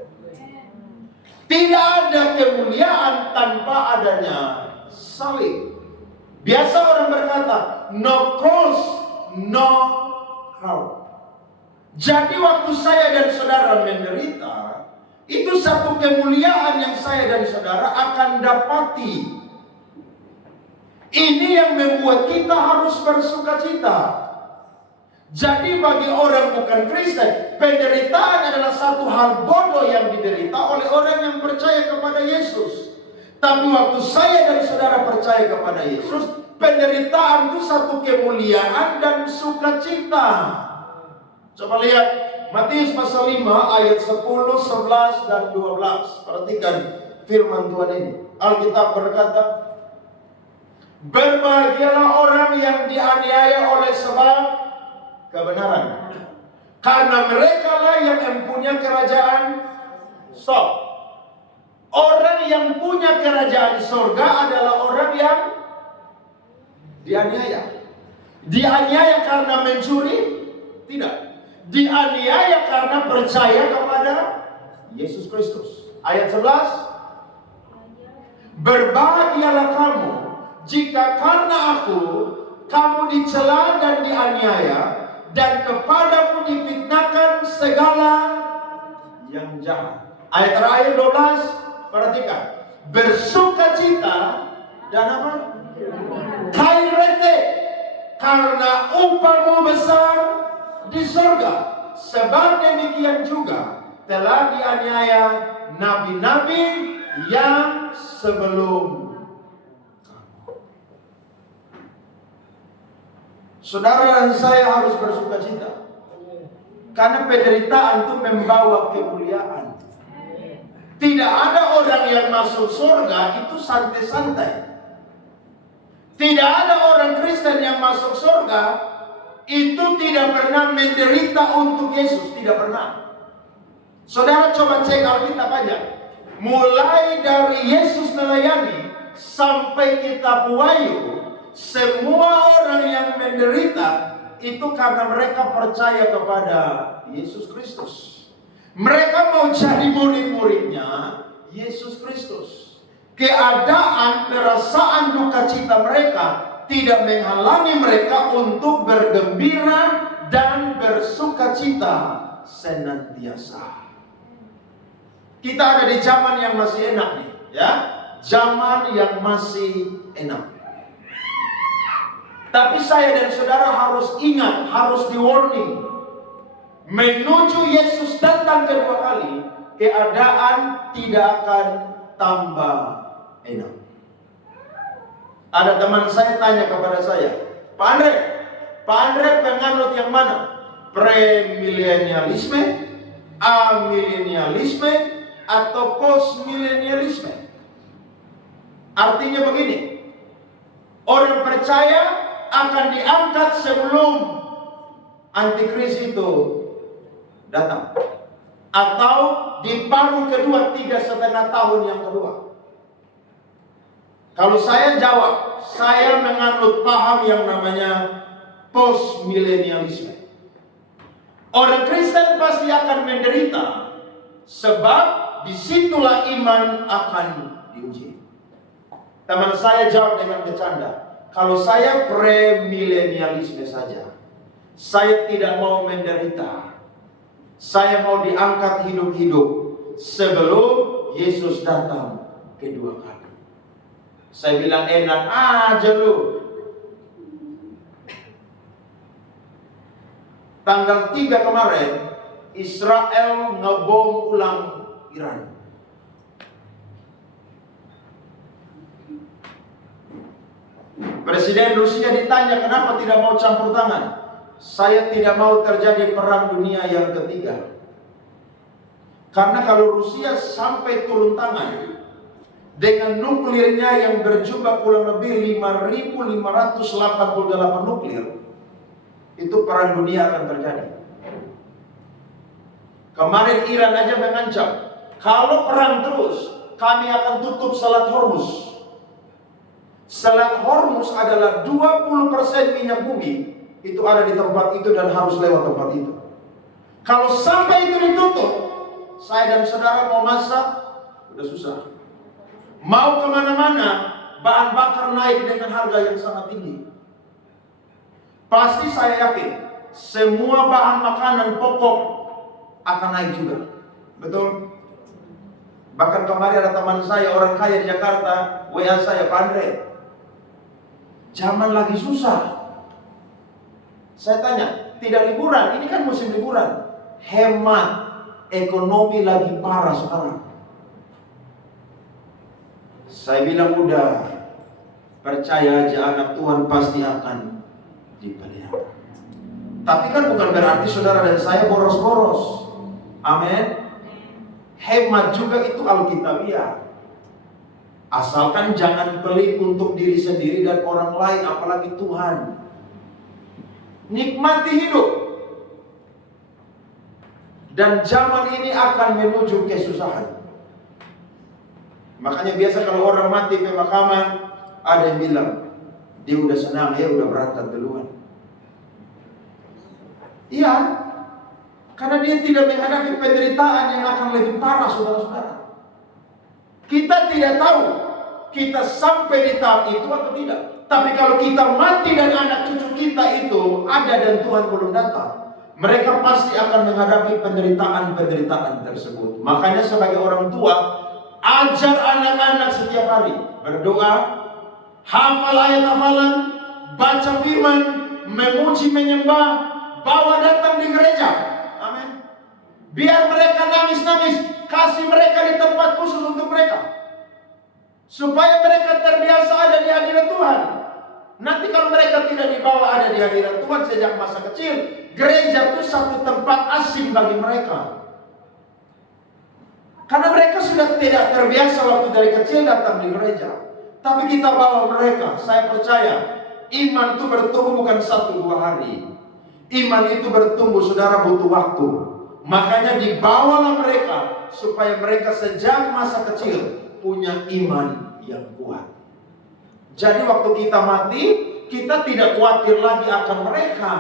Tidak ada kemuliaan tanpa adanya salib. Biasa orang berkata, no cross, no crown. Jadi waktu saya dan saudara menderita, itu satu kemuliaan yang saya dan saudara akan dapati. Ini yang membuat kita harus bersukacita. Jadi bagi orang bukan Kristen, penderitaan adalah satu hal bodoh yang diderita oleh orang yang percaya kepada Yesus. Tapi waktu saya dan saudara percaya kepada Yesus, penderitaan itu satu kemuliaan dan sukacita. Coba lihat Matius pasal 5 ayat 10, 11, dan 12. Perhatikan firman Tuhan ini. Alkitab berkata, berbahagialah orang yang dianiaya oleh sebab kebenaran, karena mereka lah yang mempunyai kerajaan sorga. Orang yang punya kerajaan sorga adalah orang yang dianiaya. Dianiaya karena mencuri, Tidak. Dianiaya karena percaya kepada Yesus Kristus. Ayat 11. Berbahagialah kamu jika karena aku kamu dicela dan dianiaya, dan kepadamu difitnahkan segala yang jahat. Ayat terakhir 12, perhatikan. Bersukacita dan apa? Kairete, karena upahmu besar di surga. Sebab demikian juga telah dianiaya nabi-nabi yang sebelum. Saudara dan saya harus bersukacita, karena penderitaan itu membawa kemuliaan. Tidak ada orang yang masuk surga itu santai-santai. Tidak ada orang Kristen yang masuk surga itu tidak pernah menderita untuk Yesus. Tidak pernah. Saudara coba cek Alkitab aja. Mulai dari Yesus melayani sampai kitab Wahyu, semua orang yang menderita itu karena mereka percaya kepada Yesus Kristus. Mereka mau jadi murid-muridnya Yesus Kristus. Keadaan, perasaan duka cita mereka tidak menghalangi mereka untuk bergembira dan bersukacita senantiasa. Kita ada di zaman yang masih enak nih, ya. Zaman yang masih enak. Tapi saya dan saudara harus ingat, harus di-warning. Menuju Yesus datang kedua kali, keadaan tidak akan tambah enak. Ada teman saya tanya kepada saya, Pak Andre penganut yang mana? Premilenialisme, amilenialisme, atau postmilenialisme? Artinya begini, orang percaya akan diangkat sebelum antikris itu datang, atau di paruh kedua 3,5 tahun yang kedua. Kalau saya jawab, saya menganut paham yang namanya postmilenialisme. Orang Kristen pasti akan menderita, sebab disitulah iman akan diuji. Teman saya jawab dengan bercanda, kalau saya premilenialisme saja, saya tidak mau menderita. Saya mau diangkat hidup-hidup sebelum Yesus datang kedua kali. Saya bilang, enak aja lu. Tanggal 3 kemarin, Israel ngebom ulang Iran. Presiden Rusia ditanya kenapa tidak mau campur tangan. Saya tidak mau terjadi perang dunia yang ketiga. Karena kalau Rusia sampai turun tangan dengan nuklirnya yang berjumlah kurang lebih 5.588 nuklir, itu perang dunia akan terjadi. Kemarin Iran aja mengancam, kalau perang terus, kami akan tutup Selat Hormuz. Selat Hormuz adalah 20% minyak bumi itu ada di tempat itu dan harus lewat tempat itu. Kalau sampai itu ditutup, saya dan saudara mau masak udah susah. Mau kemana-mana, bahan bakar naik dengan harga yang sangat tinggi. Pasti saya yakin semua bahan makanan pokok akan naik juga. Betul? Bahkan kemarin ada teman saya, orang kaya di Jakarta, WA saya, Pak Andre, zaman lagi susah. Saya tanya, tidak liburan, ini kan musim liburan. Hemat, ekonomi lagi parah sekarang. Saya bilang udah, percaya aja anak Tuhan pasti akan dipelihara. Tapi kan bukan berarti saudara dan saya boros-boros. Amin. Hemat juga itu alkitabiah. Asalkan jangan pelit untuk diri sendiri dan orang lain, apalagi Tuhan. Nikmati hidup. Dan zaman ini akan menuju kesusahan. Makanya biasa kalau orang mati pemakaman, ada yang bilang, dia udah senang, ya udah berangkat duluan. Iya, karena dia tidak menghadapi penderitaan yang akan lebih parah, saudara-saudara. Kita tidak tahu kita sampai di tahap itu atau tidak. Tapi kalau kita mati dan anak cucu kita itu ada dan Tuhan belum datang, mereka pasti akan menghadapi penderitaan-penderitaan tersebut. Makanya sebagai orang tua, ajar anak-anak setiap hari berdoa, hafal ayat hafalan, baca firman, memuji menyembah, bawa datang di gereja. Amin. Biar mereka nangis-nangis, kasih mereka di tempat khusus untuk mereka, supaya mereka terbiasa ada di hadirat Tuhan. Nanti kalau mereka tidak dibawa ada di hadirat Tuhan sejak masa kecil, gereja itu satu tempat asing bagi mereka. Karena mereka sudah tidak terbiasa waktu dari kecil datang di gereja. Tapi kita bawa mereka, saya percaya iman itu bertumbuh bukan 1-2 hari. Iman itu bertumbuh, saudara, butuh waktu. Makanya dibawalah mereka supaya mereka sejak masa kecil punya iman yang kuat. Jadi waktu kita mati, kita tidak khawatir lagi akan mereka,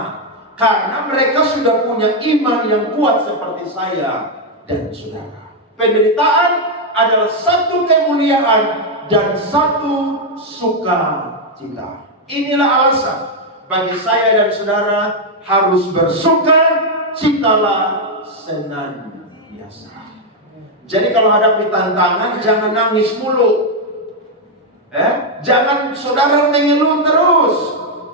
karena mereka sudah punya iman yang kuat seperti saya dan saudara. Penderitaan adalah satu kemuliaan dan satu sukacita. Inilah alasan bagi saya dan saudara harus bersuka citalah senantiasa. Jadi kalau hadapi tantangan jangan nangis mulu. Jangan saudara mengeluh terus.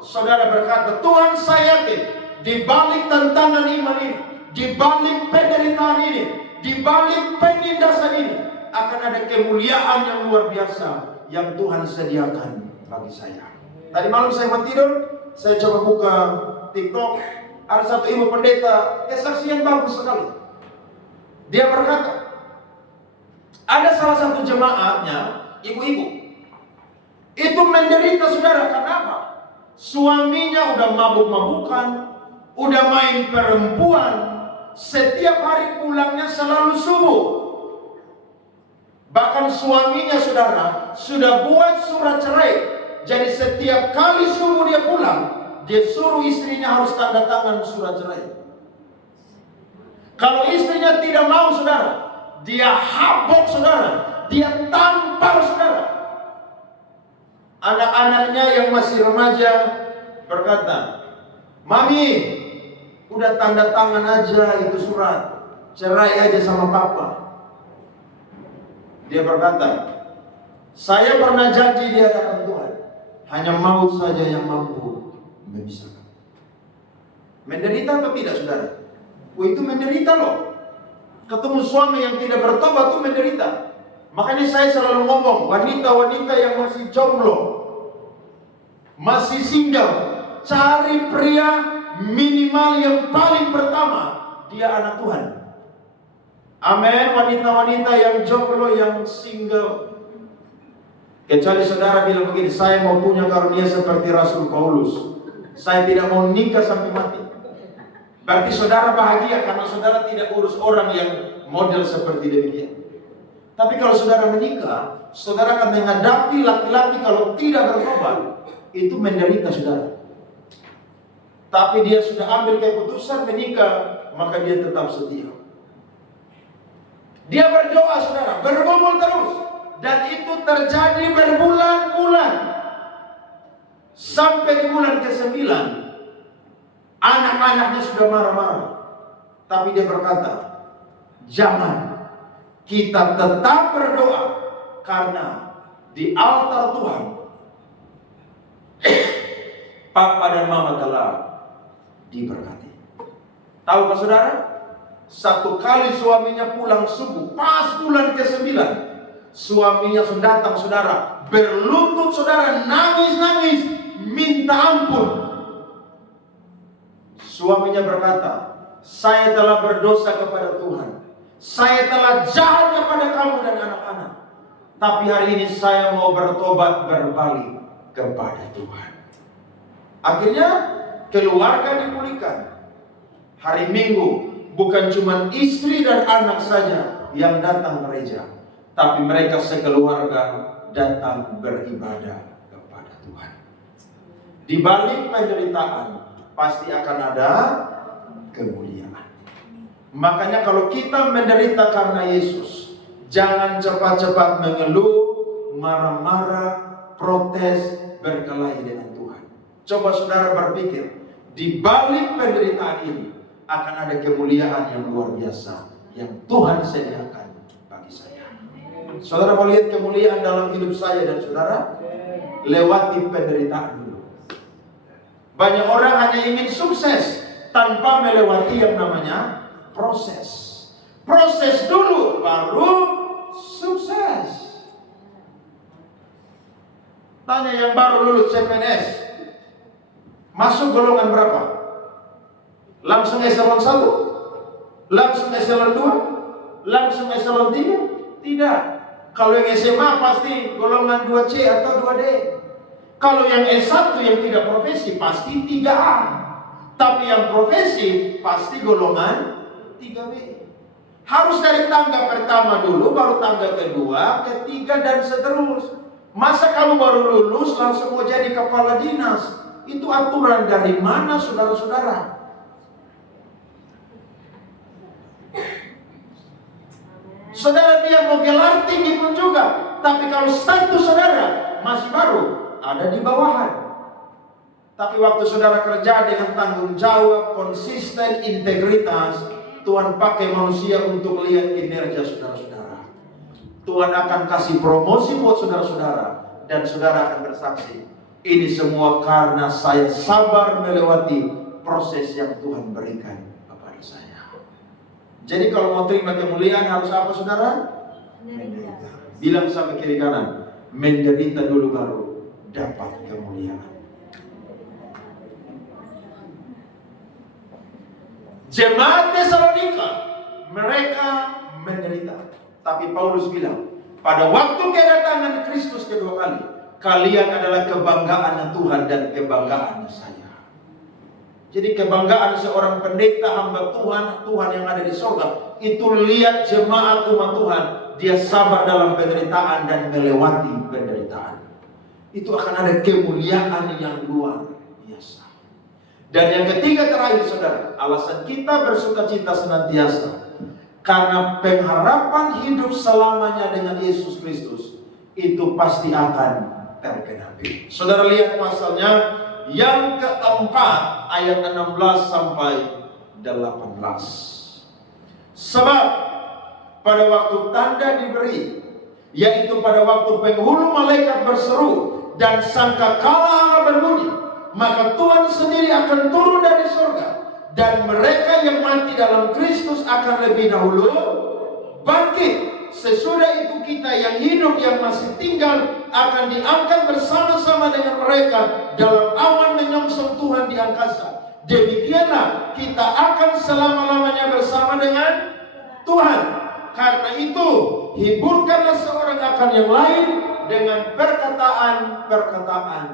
Saudara berkata, Tuhan, saya yakin di balik tantangan iman ini, di balik penderitaan ini, di balik penindasan ini akan ada kemuliaan yang luar biasa yang Tuhan sediakan bagi saya. Tadi malam saya mau tidur, saya coba buka TikTok, ada satu ibu pendeta, kesaksian bagus sekali. Dia berkata, ada salah satu jemaatnya, ibu-ibu, itu menderita, saudara. Kenapa? Suaminya udah mabuk-mabukan, udah main perempuan, setiap hari pulangnya selalu subuh. Bahkan suaminya, saudara, sudah buat surat cerai. Jadi setiap kali subuh dia pulang, dia suruh istrinya harus tanda tangan surat cerai. Kalau istrinya tidak mau, saudara, dia habok, saudara, dia tampar, saudara. Anak-anaknya yang masih remaja berkata, Mami, udah tanda tangan aja itu surat, cerai aja sama papa. Dia berkata, saya pernah janji di hadapan Tuhan, hanya maut saja yang mampu memisahkan. Menderita atau tidak, saudara? Itu menderita loh. Ketemu suami yang tidak bertobat itu menderita. Makanya saya selalu ngomong, wanita-wanita yang masih jomblo, masih single, cari pria minimal yang paling pertama, dia anak Tuhan. Amin. Wanita-wanita yang jomblo, yang single, kecuali saudara bilang begini, saya mau punya karunia seperti Rasul Paulus, saya tidak mau nikah sampai mati. Berarti saudara bahagia karena saudara tidak urus orang yang model seperti demikian. Tapi kalau saudara menikah, saudara akan menghadapi laki-laki kalau tidak bertobat, itu menderita, saudara. Tapi dia sudah ambil keputusan menikah, maka dia tetap setia. Dia berdoa, saudara, bergumul terus, dan itu terjadi berbulan-bulan. Sampai di bulan ke-9, anak-anaknya sudah marah-marah. Tapi dia berkata, jangan, kita tetap berdoa, karena di altar Tuhan Papa dan Mama telah diberkati. Tahukah saudara? Satu kali suaminya pulang subuh, pas bulan ke-9, suaminya sudah datang, saudara, berlutut, saudara, nangis-nangis, minta ampun. Suaminya berkata, saya telah berdosa kepada Tuhan, saya telah jahat kepada kamu dan anak-anak, tapi hari ini saya mau bertobat, berbalik kepada Tuhan. Akhirnya keluarga dipulihkan. Hari Minggu bukan cuma istri dan anak saja yang datang gereja, tapi mereka sekeluarga datang beribadah kepada Tuhan. Di balik penderitaan pasti akan ada kemuliaan. Makanya kalau kita menderita karena Yesus, jangan cepat-cepat mengeluh, marah-marah, protes, berkelahi dengan Tuhan. Coba saudara berpikir, di balik penderitaan ini akan ada kemuliaan yang luar biasa yang Tuhan sediakan bagi saya. Saudara mau lihat kemuliaan dalam hidup saya dan saudara? Lewati penderitaan dulu. Banyak orang hanya ingin sukses tanpa melewati yang namanya proses. Proses dulu baru sukses. Tanya yang baru lulus CPNS, masuk golongan berapa? Langsung eselon 1? Langsung eselon 2? Langsung eselon 3? Tidak. Kalau yang SMA pasti golongan 2C atau 2D. Kalau yang S1 yang tidak profesi pasti 3A. Tapi yang profesi pasti golongan 3B. Harus dari tangga pertama dulu, baru tangga kedua, ketiga, dan seterusnya. Masa kamu baru lulus langsung mau jadi kepala dinas? Itu aturan dari mana, saudara-saudara? Saudara dia mau gelar tinggi pun juga, tapi kalau status saudara masih baru, ada di bawahan. Tapi waktu saudara kerja dengan tanggung jawab, konsisten, integritas, Tuhan pakai manusia untuk lihat kinerja saudara-saudara. Tuhan akan kasih promosi buat saudara-saudara, dan saudara akan bersaksi, ini semua karena saya sabar melewati proses yang Tuhan berikan kepada saya. Jadi kalau mau terima kemuliaan harus apa saudara? Menderita. Bilang sama kiri kanan, menderita dulu baru dapat kemuliaan. Jemaat Tesalonika, mereka menderita. Tapi Paulus bilang, pada waktu kedatangan Kristus kedua kali, kalian adalah kebanggaan Tuhan dan kebanggaan saya. Jadi kebanggaan seorang pendeta hamba Tuhan, Tuhan yang ada di surga, itu lihat jemaat umat Tuhan, dia sabar dalam penderitaan dan melewati penderitaan. Itu akan ada kemuliaan yang luar biasa. Dan yang ketiga terakhir saudara, alasan kita bersukacita senantiasa karena pengharapan hidup selamanya dengan Yesus Kristus itu pasti akan tergenapi. Saudara lihat pasalnya yang keempat ayat 16 sampai 18. Sebab pada waktu tanda diberi, yaitu pada waktu penghulu malaikat berseru dan sangkakala Allah berbunyi, maka Tuhan sendiri akan turun dari surga, dan mereka yang mati dalam Kristus akan lebih dahulu bangkit. Sesudah itu kita yang hidup yang masih tinggal akan diangkat bersama-sama dengan mereka dalam awan menyongsong Tuhan di angkasa. Demikianlah kita akan selama-lamanya bersama dengan Tuhan. Karena itu hiburkanlah seorang akan yang lain dengan perkataan-perkataan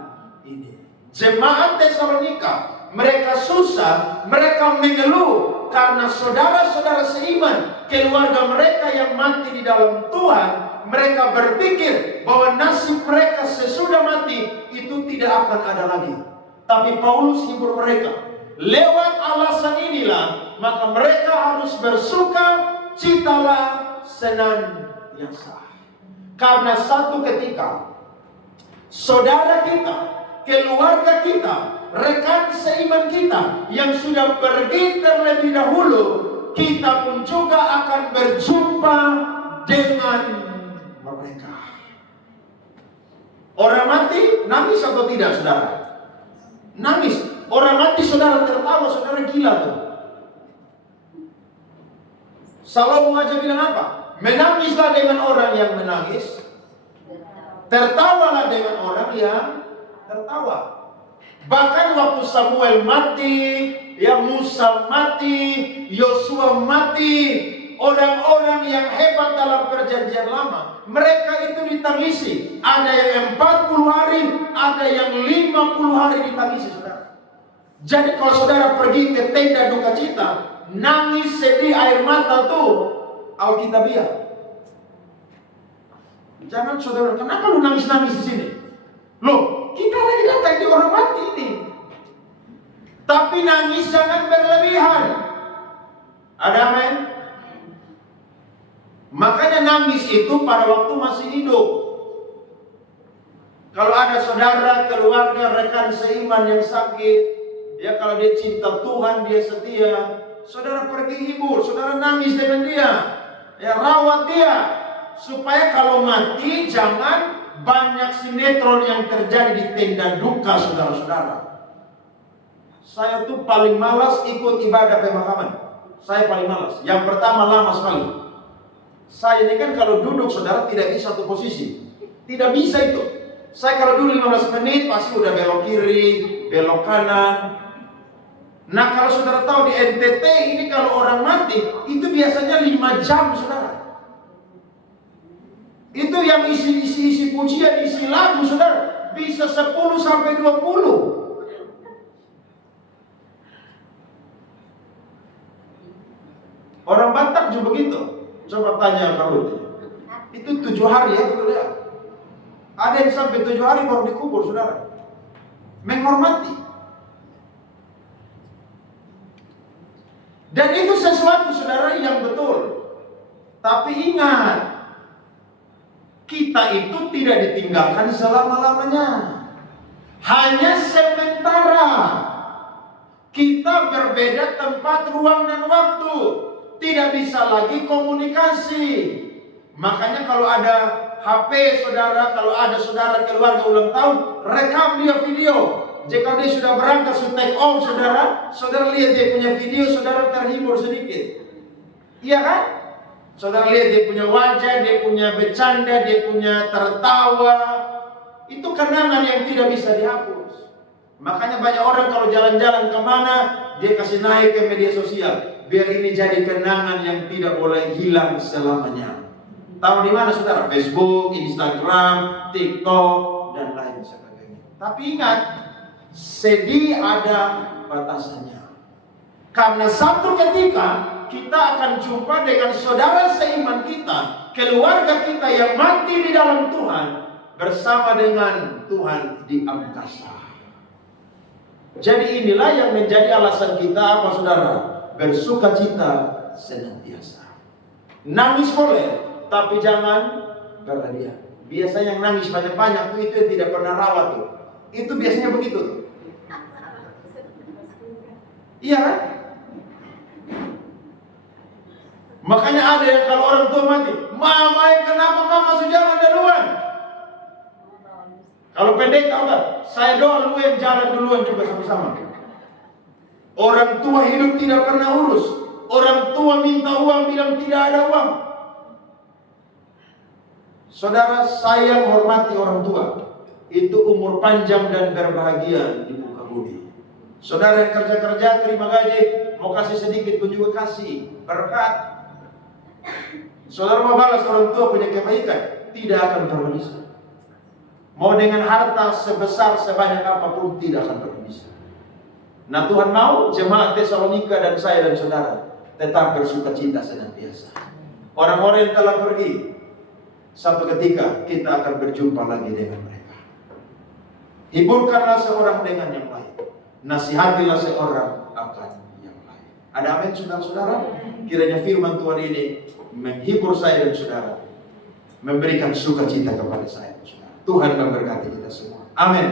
ini. Jemaat Tesalonika, mereka susah, mereka mengeluh karena saudara-saudara seiman, keluarga mereka yang mati di dalam Tuhan, mereka berpikir bahwa nasib mereka sesudah mati itu tidak akan ada lagi. Tapi Paulus hibur mereka. Lewat alasan inilah, maka mereka harus bersuka citalah senantiasa. Karena satu ketika saudara kita, keluarga kita, rekan seiman kita yang sudah pergi terlebih dahulu, kita pun juga akan berjumpa dengan mereka. Orang mati nangis atau tidak saudara? Nangis. Orang mati saudara tertawa, saudara gila tuh. Salomo aja bilang apa? Menangislah dengan orang yang menangis, tertawalah dengan orang yang tertawa. Bahkan waktu Samuel mati, ya Musa mati, Yosua mati, orang-orang yang hebat dalam perjanjian lama, mereka itu ditangisi. Ada yang 40 hari, ada yang 50 hari ditangisi saudara. Jadi kalau saudara pergi ke tenda duka cita, nangis sedih air mata tuh Alkitabiah. Jangan saudara, kenapa lu nangis-nangis di sini? Loh, kita lagi datang di orang mati ini. Tapi nangis jangan berlebihan. Ada amin? Makanya nangis itu pada waktu masih hidup. Kalau ada saudara, keluarga, rekan seiman yang sakit, ya kalau dia cinta Tuhan, dia setia, saudara pergi hibur, saudara nangis dengan dia, ya rawat dia, supaya kalau mati jangan banyak sinetron yang terjadi di tenda duka saudara-saudara. Saya tuh paling malas ikut ibadah pemakaman. Saya paling malas. Yang pertama lama sekali. Saya ini kan kalau duduk saudara tidak bisa satu posisi. Tidak bisa itu. Saya kalau dulu 15 menit pasti udah belok kiri, belok kanan. Nah kalau saudara tahu di NTT ini kalau orang mati itu biasanya 5 jam saudara. Itu yang isi pujian, isi lagu saudara bisa 10 sampai 20. Orang Batak juga begitu. Coba tanya kalau itu 7 hari ya betul ya. Ada yang sampai 7 hari baru dikubur saudara. Menghormati. Dan itu sesuatu saudara yang betul. Tapi ingat, kita itu tidak ditinggalkan selama-lamanya. Hanya sementara. Kita berbeda tempat, ruang, dan waktu. Tidak bisa lagi komunikasi. Makanya kalau ada HP saudara, kalau ada saudara keluarga ulang tahun, rekam dia video. Jika dia sudah berangkat, sudah take off saudara, saudara lihat dia punya video, saudara terhibur sedikit. Iya kan? Saudara lihat dia punya wajah, dia punya bercanda, dia punya tertawa. Itu kenangan yang tidak bisa dihapus. Makanya banyak orang kalau jalan-jalan kemana, dia kasih naik ke media sosial. Biar ini jadi kenangan yang tidak boleh hilang selamanya. Tahu di mana saudara? Facebook, Instagram, TikTok, dan lain sebagainya. Tapi ingat, sedih ada batasannya. Karena satu ketika kita akan jumpa dengan saudara seiman kita, keluarga kita yang mati di dalam Tuhan, bersama dengan Tuhan di angkasa. Jadi inilah yang menjadi alasan kita apa saudara? Bersuka cita senantiasa. Nangis boleh, tapi jangan berlebihan. Biasanya yang nangis banyak-banyak itu yang tidak pernah rawat tuh. Itu biasanya begitu tuh. Iya kan? Makanya ada yang kalau orang tua mati, mama kenapa mama sudah jalan duluan? Kalau pendeta enggak, saya doa lu yang jalan duluan juga sama-sama. Orang tua hidup tidak pernah urus. Orang tua minta uang bilang tidak ada uang. Saudara, saya menghormati orang tua. Itu umur panjang dan berbahagia di muka bumi. Saudara yang kerja-kerja terima gaji, mau kasih sedikit pun juga kasih berkat. Saudara mau balas orang tua punya kebaikan, tidak akan pernah bisa. Mau dengan harta sebesar sebanyak apapun tidak akan pernah bisa. Nah Tuhan mau jemaat Tesalonika dan saya dan saudara tetap bersuka cita senantiasa. Orang-orang yang telah pergi, satu ketika kita akan berjumpa lagi dengan mereka. Hiburkanlah seorang dengan yang lain, nasihatilah seorang akan yang lain. Ada amin saudara-saudara? Kiranya firman Tuhan ini menghibur saya dan saudara, memberikan sukacita kepada saya dan saudara. Tuhan memberkati kita semua. Amin.